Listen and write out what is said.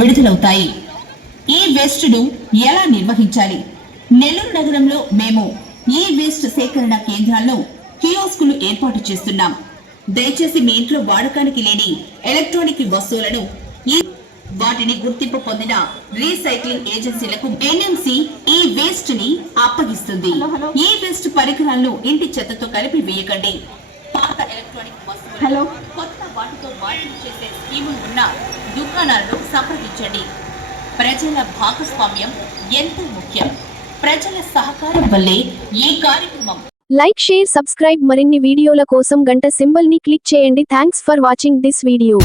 విడుదలవుతాయి. ఈ వేస్ట్ ను ఎలా నిర్వహించాలి? నెల్లూరు నగరంలో మేము ఈ వేస్ట్ సేకరణ కేంద్రాల్లో కియోస్కులు ఏర్పాటు చేస్తున్నాం. దయచేసి మీ ఇంట్లో వాడకానికి లేని ఎలక్ట్రానిక్ వస్తువులను వాటిని గుర్తింపు పొందిన రీసైక్లింగ్ ఏజెన్సీలకు ఎన్ఎంసీ ఈ వేస్ట్ ని అప్పగిస్తుంది. ఈ వేస్ట్ పరికరాలను ఇంటి చెత్తతో కలిపి వేయకండి. పాత ఎలక్ట్రానిక్ వస్తువులు కొత్త వాటితో మార్పిడి చేసే స్కీములు ఉన్న దుకాణాలను సంప్రదించండి. ప్రజల భాగస్వామ్యం ఎంతో ముఖ్యం. ప్రజల సహకారం వల్లే ఈ కార్యక్రమం. Like, share, subscribe. మరిన్ని వీడియోల కోసం గంట సింబల్ ని క్లిక్ చేయండి. Thanks for watching this video.